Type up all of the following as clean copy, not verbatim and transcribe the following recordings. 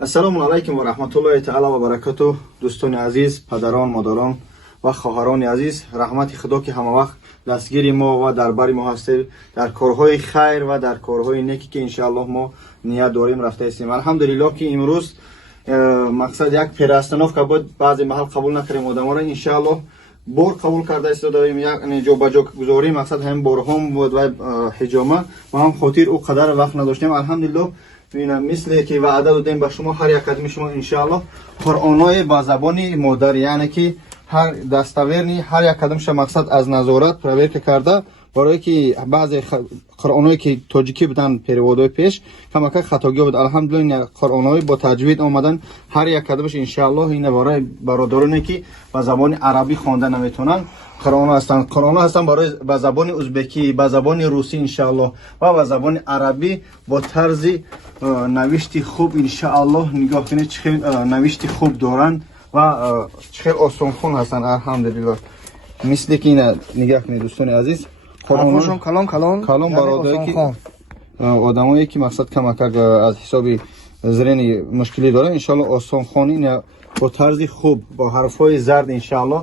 ассалому алайкум ва раҳматуллоҳи таъала ва баракатуҳ. дӯстони азиз, падарон, модарон ва хоҳарони азиз, раҳмати худо ки ҳамавақт дастгири мо ва дар бари мо ҳастед дар корҳои хайр ва дар корҳои неке ки иншааллоҳ мо ният дорем рафта ҳастем. алҳамдулиллоҳ ки имрӯз мақсад як переостановка буд, баъзе маҳал қабул накардем одаморо, иншааллоҳ бор қабул карда истодаем, як ҷобаҷо гузорӣ, мақсад ҳамин борҳом буд ва ҳиҷома ва ҳам хотир ӯ қадар вақт надоштем. алҳамдулиллоҳ мисли ки ваъда додем ба шумо, ҳар як адми шумо иншааллоҳ қуръоное ба забони модарӣ, яъне ки ҳар даставерни ҳар як адамша мақсад аз назорат проверка карда, барое ки баъзе қуръоное ки тоҷикӣ буданд переводои пеш камака хатогӣ буд. алҳамдулиллоҳ қуръоное бо таҷвид омадан, ҳар як адамаш иншааллоҳ ина барои бародароне ки ба забони арабӣ хонда наметавонанд қуръоно ҳастанд. қуръоно ҳастанд барои ба забони узбекӣ, ба забони русӣ иншааллоҳ ва ба забони арабӣ бо тарзи навишти хуб иншааллоҳ. нигоҳ кунед чӣ хел навишти хуб доранд ва чӣ хел осонхон ҳастанд. алҳамдулиллоҳ мисле ки ина нигоҳ кунед дӯстони азиз, калон бародаре ки одамое ки мақсад камака аз ҳисоби зрени мушкилӣ доранд, иншааллоҳ осонхон ина бо тарзи хуб, бо ҳарфҳои зард иншааллоҳ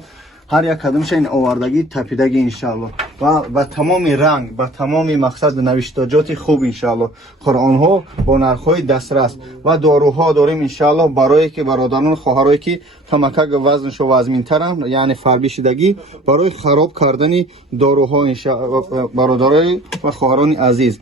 ҳар як адамша ин овардагӣ тапидагӣ иншааллоҳ ва ба тамоми ранг, ба тамоми мақсад навиштаҷоти хуб иншааллоҳ. қуръонҳо бо нархҳои дастрас ва доруҳо дорем иншааллоҳ барое ки бародарон хоҳарое ки камакак вазншо вазминтаранд, яъне фарбишидагӣ, барои хароб кардани доруҳо бародарои ва хоҳарони азиз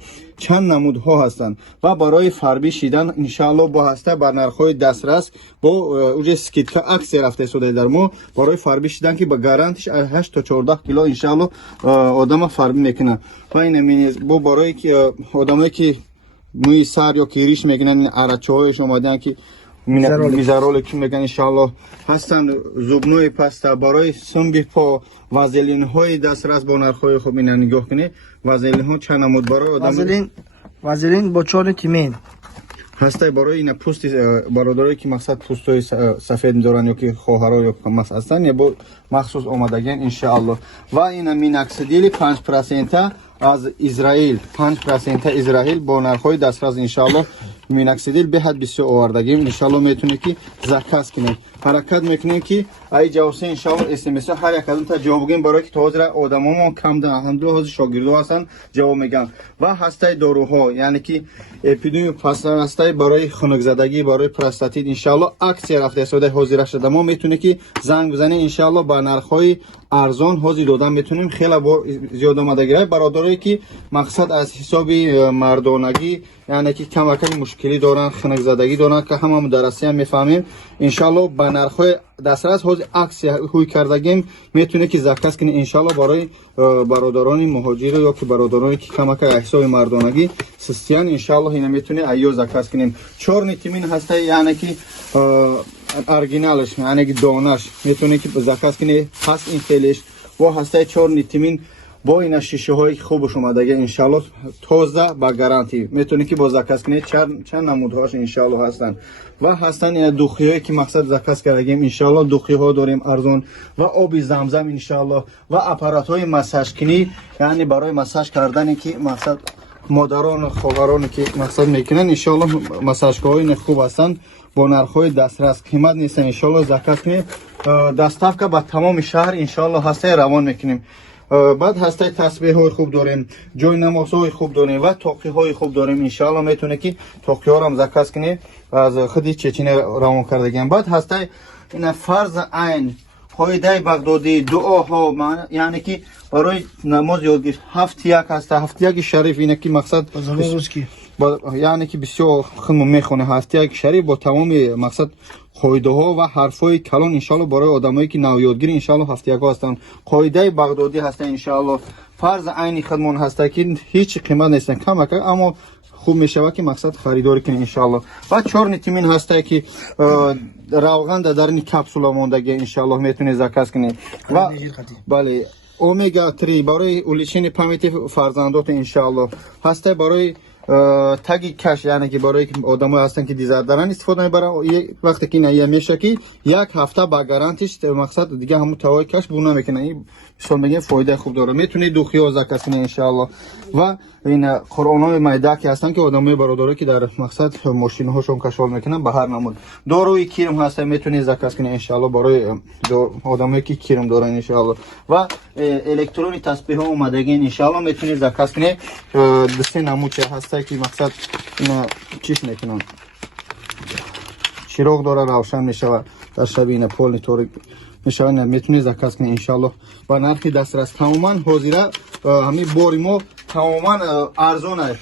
чанд намудҳо ҳастанд ва барои фарбӣ шидан иншааллоҳ бо ҳаста ба нархҳои дастрас бо уҷа скидка аксия рафта истодаи дар мо барои фарбӣ шидан ки ба гарантиш 8 то 14 кило иншааллоҳ одама фарбӣ мекунад. ва ин бо барои ки одамое ки мӯи сар ё ки риш мекунанд, арачаҳоеш омаданд ки мизароли ки меган иншааллоҳ ҳастанд, зубнои паста барои сумби по, вазелинҳои дастрас бо нархҳои хуб. ина нигоҳ кунед вазелинҳо чанд намуд барои одам вазелин бо чорни тимин ҳастай барои ина пӯсти бародарое ки мақсад пӯстои сафед доранд ё ки хоҳаро ё ҳастанд бо махсус омадагианд иншааллоҳ. ва ина миноксидили 5% аз Израил, 5% Израил бо нархҳои дастрас иншааллоҳ. миноксидил беҳад бисёр овардагим иншааллоҳ метавонед ки заказ кунед. ҳаракат мекунем ки ай ҷавосе иншааллоҳ смс ҳар як адамта ҷавоб гӯем, барое ки то ҳозира одамомон камда, алҳамдулиллоҳ ҳозир шогирдо ҳастанд ҷавоб мегӯянд. ва ҳастаи доруҳо, яъне ки эпидемия пастан ҳастаи барои хунукзадагӣ, барои простатит иншааллоҳ аксия рафта истодаи ҳозира шуда. мо метавонем ки занг бизанем иншааллоҳ ба нархҳои арзон ҳозир додан метавонем. хеле бор зиёд омадагӣ бародарое ки мақсад аз ҳисоби мардонагӣ, яъне ки камакаи мушкилӣ доранд, хунукзадагӣ доранд ки ҳамамон дар Россия мефаҳмем, иншааллоҳ ба нархҳои дастрас ҳозир аксия ҳуй кардагим метавонед ки заказ кунед иншааллоҳ барои бародарони муҳоҷиро ё ки бародароне ки камака аз ҳисоби мардонагӣ систиян иншааллоҳ ина метавонед айё заказ кунем. чорни тимин ҳастай, яъне ки оригиналаш, яъне ки донаш метавонед ки заказ кунед. ҳаст ин фелеш бо ҳастай чорни тимин бо ина шишаҳои хубаш омадаги иншааллоҳ тоза ба гарантӣ метавонед ки бо заказ кунед. чанд намудҳоаш иншааллоҳ ҳастанд ва ҳастанд ина духиҳое ки мақсад заказ кардагим иншааллоҳ. духиҳо дорем арзон ва оби замзам иншааллоҳ ва аппаратҳои массажкунӣ, яъне барои массаж кардане ки мақсад модарону хоҳароне ки мақсад мекунанд иншааллоҳ массажгаҳои хуб ҳастанд бо нархҳои дастрас, қимат нестанд иншааллоҳ заказ кунед. доставка ба тамоми шаҳр иншааллоҳ ҳастай равон мекунем. баъд ҳастай тасбеҳҳои хуб дорем, ҷойнамозҳои хуб дорем ва тоқиҳои хуб дорем иншааллоҳ. метавонед ки тоқиҳоам заказ кунед, аз худи чечена равон кардагиам. баъд ҳастай ина фарзи айн, қоидаи бағдодӣ, дуоҳо, яъне ки барои намоз ёдгир ҳафтияк ҳаста, ҳафтияки шариф, ина ки мақсад яъне ки бисёр худмон мехонем ҳафтияки шариф бо тамоми мақсад қоидаҳо ва ҳарфҳои калон иншааллоҳ барои одамое ки навёдгир иншааллоҳ ҳафтияко ҳастанд. қоидаи бағдодӣ ҳаста иншааллоҳ. фарзи айни худмон ҳаста ки ҳеҷ қимат нестанд, камака аммо хуб мешавад ки мақсад харидорӣ кунем иншааллоҳ. ва чорни тимин ҳастае ки равған дарини капсула мондагӣ иншааллоҳ метавонед заказ кунед. ва бале омега 3 барои улучшени памяти фарзандот иншааллоҳ ҳастае барои таги каш, яъне ки барои одамое ҳастанд ки дизардаран истифода мебаранд. вақте ки ия меша ки як ҳафта ба гарантиш мақсад дига ҳамун тавои каш бу намекунанд. شون بگیم فایده خوب داره. میتونید دوخی و زکات کنید انشالله. و این قرآن‌های میداکی هستن که آدمای برادرایی که در مقصد ماشین هاشون کشال میکنن به هر نمود داروی کرم هست میتونید زکات کنید انشالله برای آدمایی که کرم دارن انشالله. و الکترونی تسبیح ها اومدگین انشالله میتونید زکات کنید. دسته نمود چه هسته که مقصد اینا چیش میکنن چراغ داره روشن میشه در شب این پول طور میشه میتونید زکات کنید انشالله. و نرخ دسترس تماما حاضره همین باری ما تماما ارزانه.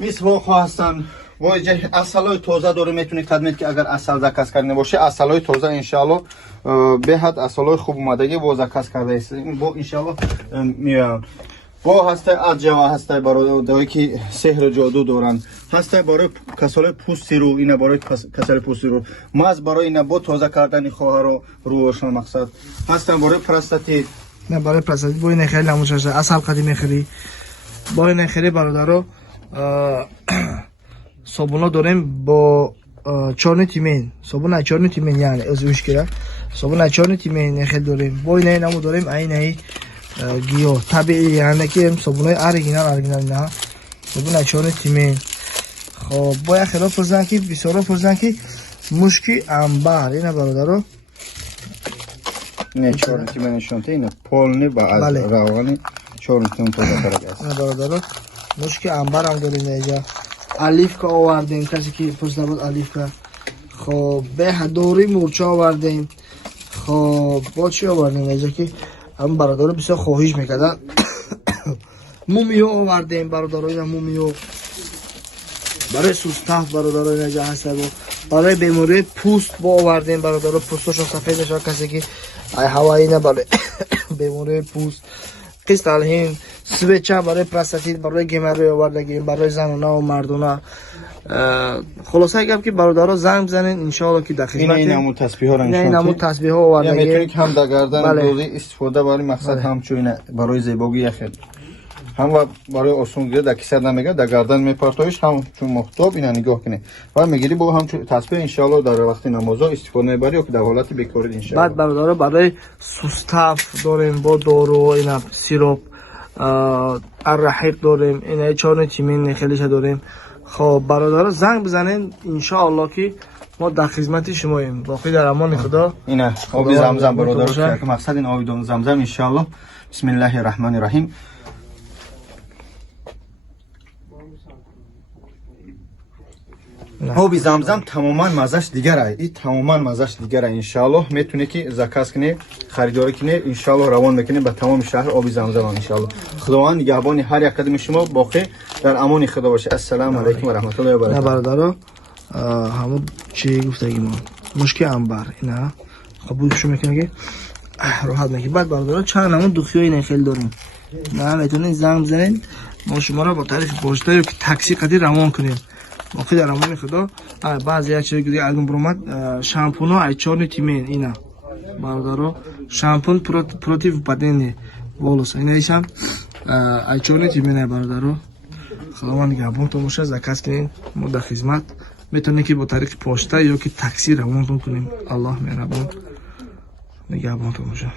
مثل هستن و اصلای تازه داره میتونید خدمت که اگر اصل زکات کرده باشه اصلای تازه انشالله به حد اصلای خوب اومدگی با زکات کرده است با انشالله میان. با هسته اجوا هسته برای که سحر جادو دارن هسته برای کسال پوستی رو اینا برای کسال پوستی رو ماز برای اینا با تازه کردن خواهر روشن مقصد هستن برای پرستاتیت نه برای پرستاتیت با این خیلی نموشه اصل قدیمی خری با این خری برادرو صابونا داریم با چارن تیمین صابون چارن تیمین یعنی از مشکل صابون چارن تیمین خیلی داریم با این نمو داریم عینه گیاه طبیعی یعنی که صابونای اورجینال نه صابون چارن تیمین. خب با خلاف فرزن که بسیار فرزن که مشکی انبار اینا برادرو نه چارن تیمین شونته اینا پولنی با از روانی چارن تیمین تو داره است اینا برادرو مشکی انبار هم داریم اینجا الیف که آوردیم کسی که پرسیده بود الیف که خب به دوری مورچه آوردیم. خب با چی آوردیم اینجا که هم برادرها بسیار خواهش میکردن مومیو آوردیم برادرها اینا مومیو برای سوستاف برادرها اینجا هست برای بیماری پوست با آوردیم برادرها پوستشون سفید نشد کسی که هوایی نه برای بیماری پوست قسط الهین سویچه برای پرستاتیت برای گمری آوردگیم برای زنونا و مردونا. خلاصه اگر که برادرها زنگ بزنین انشاءالله که در خدمت این نمود تسبیح ها را این نمود تسبیح ها آوردگیم میتونید هم در گردن دوزی استفاده برای مقصد هم چون برای زیبایی خیلی هم برای آسونگیری در کیسه نمیگه در گردن میپرتایش هم چون محتاب اینا نگاه کنه و میگیری با هم تسبیح انشالله در وقت نماز استفاده میبری که در حالت بیکاری انشالله. بعد برادرها برای سوستاف داریم با دارو اینا سیروپ الرحیق داریم اینا چارن تیمین خیلیش داریم. خب برادرها زنگ بزنین انشالله که ما در خدمت شماییم. باقی در امان خدا. اینا آب زمزم برادرها که مقصد این آب زمزم انشالله. بسم الله الرحمن الرحیم. آب زمزم تماما مزهش دیگره. این تماما مزهش دیگره انشالله. میتونه که زکات کنه خریداری کنه انشالله روان میکنه به تمام شهر آب زمزم انشالله. خداوند نگهبان هر یک قدم شما باقی در امان خدا باشه. السلام علیکم و رحمت الله و برکاته. برادرها همون چی گفتگی ما مشکی انبار اینا قبول شو میکنه که راحت میگه. بعد برادرها چند همون دوخی های خیلی داریم نه میتونین زنگ بزنین ما شما را با طریق پشته یا که تاکسی قدی روان کنیم. باقی در امان خدا. بعضی یک چیز دیگه الان برامد شامپونا ایچارن تیمین اینا برادرها شامپون پروتیو بدن والوس اینا ایشم ایچارن تیمین برادرها. خداوند نگهبان تو باشه. زکات کنین ما در خدمت میتونید که با طریق پشته یا که تاکسی روان کنیم. الله مهربان نگهبان تو باشه.